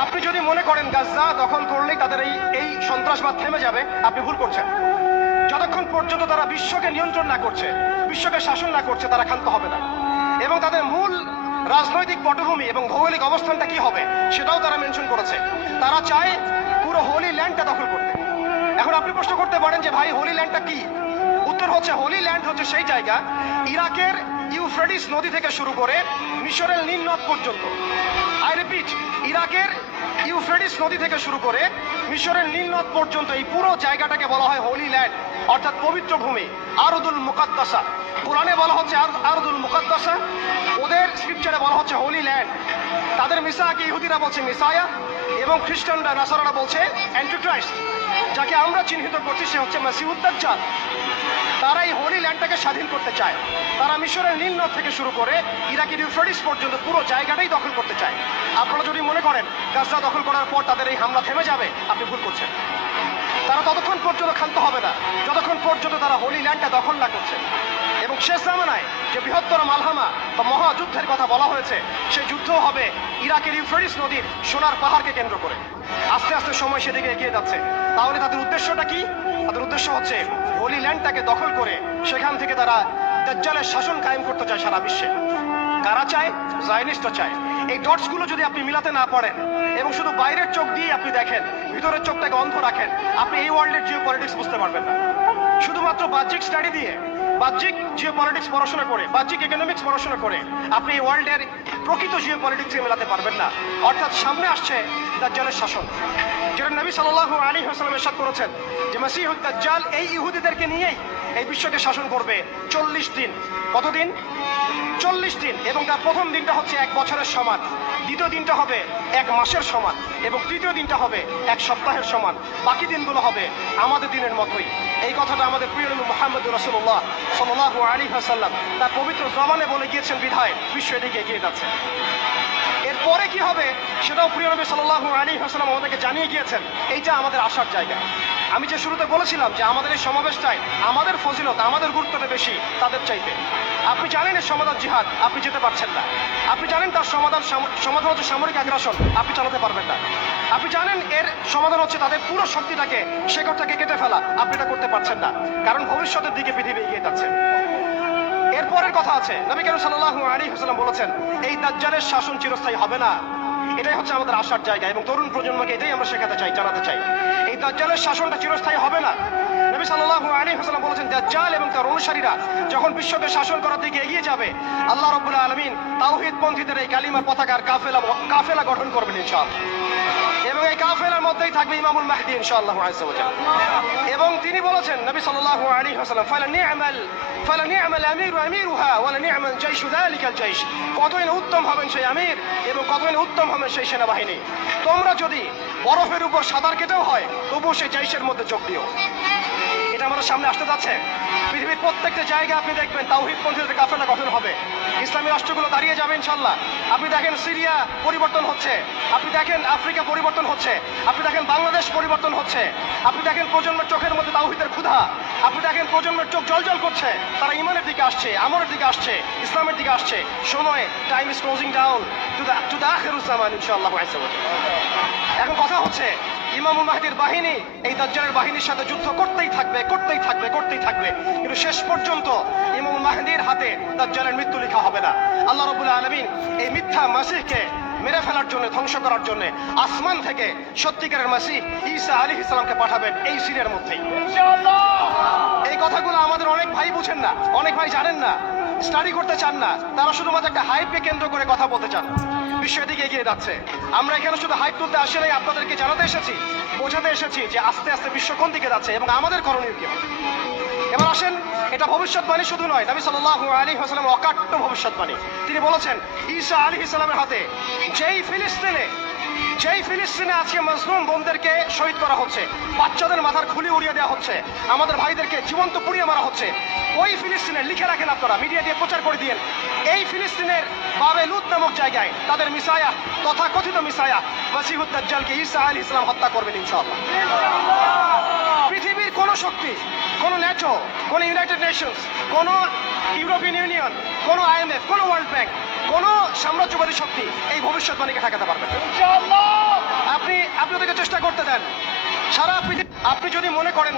আপনি যদি মনে করেন গাজা দখল করলেই তাদের এই সন্ত্রাসবাদ থেমে যাবে, আপনি ভুল করছেন। যতক্ষণ পর্যন্ত তারা বিশ্বকে নিয়ন্ত্রণ না করছে, বিশ্বকে শাসন না করছে, তারা ক্ষান্ত হবে না। এবং তাদের মূল রাজনৈতিক পটভূমি এবং ভৌগোলিক অবস্থানটা কি হবে সেটাও তারা মেনশন করেছে। তারা চায় পুরো হোলি ল্যান্ডটা দখল করতে। এখন আপনি প্রশ্ন করতে পারেন যে ভাই হোলি ল্যান্ডটা কি? উত্তর হচ্ছে, হোলি ল্যান্ড হচ্ছে সেই জায়গা ইরাকের ইউফ্রেটিস নদী থেকে শুরু করে মিশরের নীল নদ পর্যন্ত। আই রিপিট, ইরাকের ইউফ্রেটিস নদী থেকে শুরু করে মিশরের নীল নদ পর্যন্ত এই পুরো জায়গাটাকে বলা হয় হোলি ল্যান্ড, অর্থাৎ পবিত্র ভূমি, আরদুল মুকাদ্দাসা। কোরআনে বলা হচ্ছে আরদুল মুকাদ্দাসা, ওদের স্ক্রিপচারে বলা হচ্ছে হোলি ল্যান্ড। তাদের মিসাকে ইহুদিরা বলছে মিসায়া, এবং খ্রিস্টানরা নাসারারা বলছে অ্যান্টিক্রাইস্ট। যাকে আমরা চিহ্নিত করছি সে হচ্ছে মাসিহুদ দাজ্জাল। তারা এই হোলি ল্যান্ডটাকে স্বাধীন করতে চায়। তারা মিশরের নীল নদ থেকে শুরু করে ইরাকের ইউফ্রেটিস পর্যন্ত পুরো জায়গাটাই দখল করতে চায়। আপনারা যদি মনে করেন গাজা দখল করার পর তাদের এই হামলা থেমে যাবে, আপনি ভুল করছেন। তারা ততক্ষণ পর্যন্ত ক্ষান্ত হবে না যতক্ষণ পর্যন্ত তারা হোলি ল্যান্ডটা দখল না করছে। এবং শেষ জামানায় যে বৃহত্তর মালহামা বা মহাযুদ্ধের কথা বলা হয়েছে, সেই যুদ্ধ হবে ইরাকের ইউফ্রেটিস নদীর সোনার পাহাড়কে কেন্দ্র করে। আস্তে আস্তে সময় সেদিকে এগিয়ে যাচ্ছে। তাহলে তাদের উদ্দেশ্যটা কি? তাদের উদ্দেশ্য হচ্ছে হোলি ল্যান্ডটাকে দখল করে সেখান থেকে তারা দাজ্জালের শাসন কায়েম করতে চায় সারা বিশ্বে। কারা চায়? জায়নিস্টরা চায়। এই ডটসগুলো যদি আপনি মিলাতে না পারেন এবং শুধু বাইরের চোখ দিয়ে আপনি দেখেন, ভিতরের চোখটাকে অন্ধ রাখেন, আপনি এই ওয়ার্ল্ডের জিও পলিটিক্স বুঝতে পারবেন না। শুধুমাত্র বাহ্যিক স্টাডি দিয়ে, বাহ্যিক জিও পলিটিক্স পড়াশোনা করে, বাহ্যিক ইকোনমিক্স পড়াশোনা করে আপনি এই ওয়ার্ল্ডের প্রকৃত জিও পলিটিক্সকে মেলাতে পারবেন না। অর্থাৎ সামনে আসছে দাজ্জালের শাসন, যেটা নবী সাল্লাল্লাহু আলাইহি ওয়াসাল্লাম ইরশাদ করেছেন যে মাসিহুদ দাজ্জাল এই ইহুদিদেরকে নিয়েই এই বিশ্বকে শাসন করবে 40 দিন। কতদিন? 40 দিন। এবং তার প্রথম দিনটা হচ্ছে 1 বছরের সমান, দ্বিতীয় দিনটা হবে 1 মাসের সমান, এবং তৃতীয় দিনটা হবে 1 সপ্তাহের সমান। বাকি দিনগুলো হবে আমাদের দিনের মতোই। এই কথাটা আমাদের প্রিয় নবী মুহাম্মদ রাসূলুল্লাহ সাল্লাল্লাহু আলাইহি ওয়াসাল্লাম তার পবিত্র জবানে বলে গিয়েছেন বিধায় বিশ্ব এদিকে এগিয়ে যাচ্ছে। এরপরে কি হবে সেটাও প্রিয় নবী সাল্লাল্লাহু আলাইহি ওয়াসাল্লাম আমাদেরকে জানিয়ে গিয়েছেন। এইটা আমাদের আসার জায়গা। আমি যে শুরুতে বলেছিলাম যে আমাদের এই সমাবেশটায় আমাদের ফজিলত, আমাদের গুরুত্বটা বেশি তাদের চাইতে। আপনি জানেন এর সমাধান জিহাদ, আপনি যেতে পারছেন না। আপনি জানেন তার সমাধান হচ্ছে সামরিক আগ্রাসন, আপনি চালাতে পারবেন না। আপনি জানেন এর সমাধান হচ্ছে তাদের পুরো শক্তিটাকে, শেকড়টাকে কেটে ফেলা, আপনি এটা করতে পারছেন না। কারণ ভবিষ্যতের দিকে পৃথিবী এগিয়ে যাচ্ছে। এরপরের কথা আছে, নবী করিম সাল্লাল্লাহু আলাইহি ওয়াসাল্লাম বলেছেন এই দাজ্জালের শাসন চিরস্থায়ী হবে না। এটাই হচ্ছে আমাদের আসার জায়গা, এবং তরুণ প্রজন্মকে এটাই আমরা শেখাতে চাই, জানাতে চাই। এই দাজ্জালের শাসনটা চিরস্থায়ী হবে না। নবী সাল্লাল্লাহু আলাইহি ওয়াসাল্লাম বলেছেন দাজ্জাল এবং তার অনুসারীরা যখন বিশ্বকে শাসন করার দিকে এগিয়ে যাবে, আল্লাহ রাব্বুল আলামিন তাওহীদপন্থীদের এই কালিমার পতাকার কাফেলা গঠন করবেন ইনশাআল্লাহ। এবং এই কাফেলার মধ্যেই থাকবে ইমামুল মাহদী ইনশাআল্লাহু আযজা ওয়া জাল্লা। এবং তিনি বলেছেন নবী সাল্লাল্লাহু আলাইহি ওয়াসাল্লাম ফালানি'মাল আমিরু আমিরুহা ওয়া লানি'মাল জাইশু যালিকাল জাইশ। কতই না উত্তম হবেন সেই আমির এবং কতই না উত্তম হবেন সেই সেনাবাহিনী। তোমরা যদি বরফের উপর সাঁতার কেটেও হয় তবুও সেই জাইশের মধ্যে যোগ দিও। এটা আমাদের সামনে আসতে যাচ্ছে। পৃথিবীর প্রত্যেকটা জায়গায় আপনি দেখবেন তাওহীদপন্থীদের কাফেলা গঠন হবে, ইসলামী রাষ্ট্রগুলো দাঁড়িয়ে যাবে ইনশাআল্লাহ। আপনি দেখেন সিরিয়া পরিবর্তন হচ্ছে, আপনি দেখেন আফ্রিকা পরিবর্তন হচ্ছে, আপনি দেখেন বাংলাদেশ পরিবর্তন হচ্ছে, আপনি দেখেন প্রজন্মের চোখের মধ্যে তাওহীদের ক্ষুধা, আপনি দেখেন প্রজন্মের চোখ জলজল করছে, তারা ঈমানের দিকে আসছে, আমলের দিকে আসছে, ইসলামের দিকে আসছে। সময়, time is closing down to the আখিরুজ জামান ইনশাআল্লাহু আযজা ওয়া জাল্লা। এখন কথা হচ্ছে ইমামুল মাহদীর বাহিনী এই দাজ্জালের বাহিনীর সাথে যুদ্ধ করতেই থাকবে, করতেই থাকবে, করতেই থাকবে, কিন্তু শেষ পর্যন্ত ইমামুল মাহদীর হাতে দাজ্জালের মৃত্যু লেখা হবে না। আল্লাহ রাব্বুল আলামিন এই মিথ্যা মাসিহকে মেরে ফেলার জন্য, ধ্বংস করার জন্য আসমান থেকে সত্যিকারের মাসিহ ঈসা আলাইহিস সালামকে পাঠাবেন এই সিনের মধ্যেই ইনশাআল্লাহ। এই কথাগুলো আমাদের অনেক ভাই বুঝেন না, অনেক ভাই জানেন না, স্টাডি করতে চান না। তারা শুধুমাত্র একটা হাইপকে কেন্দ্র করে কথা বলতে চান। বিশ্বের দিকে এগিয়ে যাচ্ছে। আমরা এখানে শুধু হাইপ তুলতে আসি নাই, আপনাদেরকে জানাতে এসেছি, বোঝাতে এসেছি যে আস্তে আস্তে বিশ্ব কোন দিকে যাচ্ছে এবং আমাদের করণীয় কি হবে। এবার আসেন, এটা ভবিষ্যৎবাণী শুধু নয়, নবী সাল্লাল্লাহু আলাইহি ওয়াসাল্লামের অকাট্য ভবিষ্যৎবাণী। তিনি বলেছেন ঈসা আলাইহিস সালামের হাতে যেই ফিলিস্তিনে আজকে মাজলুম বোনদেরকে শহীদ করা হচ্ছে, বাচ্চাদের মাথার খুলি উড়িয়ে দেওয়া হচ্ছে, আমাদের ভাইদেরকে জীবন্ত পুড়িয়ে মারা হচ্ছে, ওই ফিলিস্তিনের লিখে রাখেন আপনারা, মিডিয়া দিয়ে প্রচার করে দিয়েন, এই ফিলিস্তিনের বাবে লুত নামক জায়গায় তাদের মিসায়া, তথাকথিত মিসায়া মাসিহুদ দাজ্জালকে ঈসা আলাইহিস সালাম হত্যা করবেন ইনশাআল্লাহ। পৃথিবীর কোন শক্তি, কোন ন্যাটো, কোন ইউনাইটেড নেশনস, কোন ইউরোপিয়ান ইউনিয়ন, কোন IMF, কোন ওয়ার্ল্ড ব্যাংক, কোন সাম্রাজ্যবাদী শক্তি এই ভবিষ্যৎবাণীকে ঠেকাতে পারবে না ইনশাআল্লাহ। চেষ্টা করতে দেন। সারা পৃথিবী আপনি যদি মনে করেন